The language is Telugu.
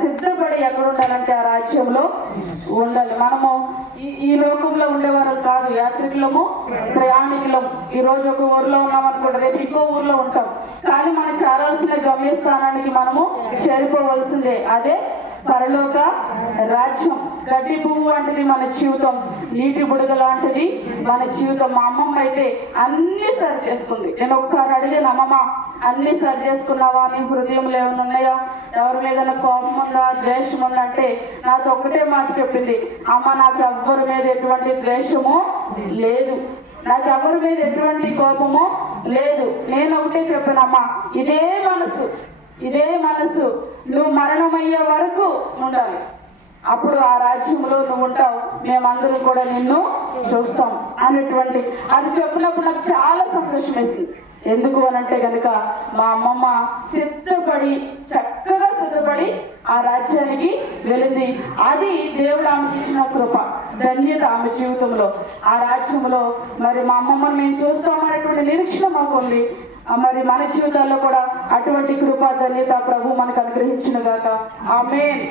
సిద్ధపడి ఎక్కడ ఉండాలంటే ఆ రాజ్యంలో ఉండాలి. మనము ఈ లోకంలో ఉండేవారు కాదు, యాత్రికులము ప్రయాణికులము. ఈ రోజు ఒక ఊర్లో ఉన్నాం అనుకోండి, రేపు ఇంకో ఊర్లో ఉంటాం. కానీ మనం చేరాల్సిన గమ్యస్థానానికి మనము చేరిపోవలసిందే. అదే పరలోక రాజ్యం. గడ్డి పువ్వు వంటిది మన జీవితం, నీటి బుడగ లాంటిది మన జీవితం. మా అమ్మమ్మ అయితే అన్ని సరి చేసుకుంది. నేను ఒకసారి అడిగాను, అమ్మమ్మ అన్ని సరి చేసుకున్నావా, నీ హృదయంలో ఏమైనా ఉన్నాయా, ఎవరి మీద కోపం ఉందా, ద్వేషం ఉందా అంటే నాతో ఒకటే మాట చెప్పింది, అమ్మ నాకు ఎవ్వరి మీద ఎటువంటి ద్వేషము లేదు, నాకు ఎవరి మీద ఎటువంటి కోపము లేదు. నేను ఒకటే చెప్పానమ్మా, ఇదే మనసు నువ్వు మరణమయ్యే వరకు ఉండాలి. అప్పుడు ఆ రాజ్యంలో నువ్వు ఉంటావు, మేమందరం కూడా నిన్ను చూస్తాం అనేటువంటి అది చెప్పినప్పుడు నాకు చాలా సంతోషం వేసింది. ఎందుకు అనంటే కనుక మా అమ్మమ్మ చక్కగా సిద్ధపడి ఆ రాజ్యానికి వెళ్ళింది. అది దేవుడు ఆమెకి ఇచ్చిన కృప, ధన్యత ఆమె జీవితంలో. ఆ రాజ్యంలో మరి మా అమ్మమ్మని మేము చూస్తామనేటువంటి నిరీక్షణ మాకు ఉంది. మరి మన జీవితాల్లో కూడా అటువంటి కృప, ధన్యత ప్రభు మనకు అనుగ్రహించిన గాక. ఆమేన్.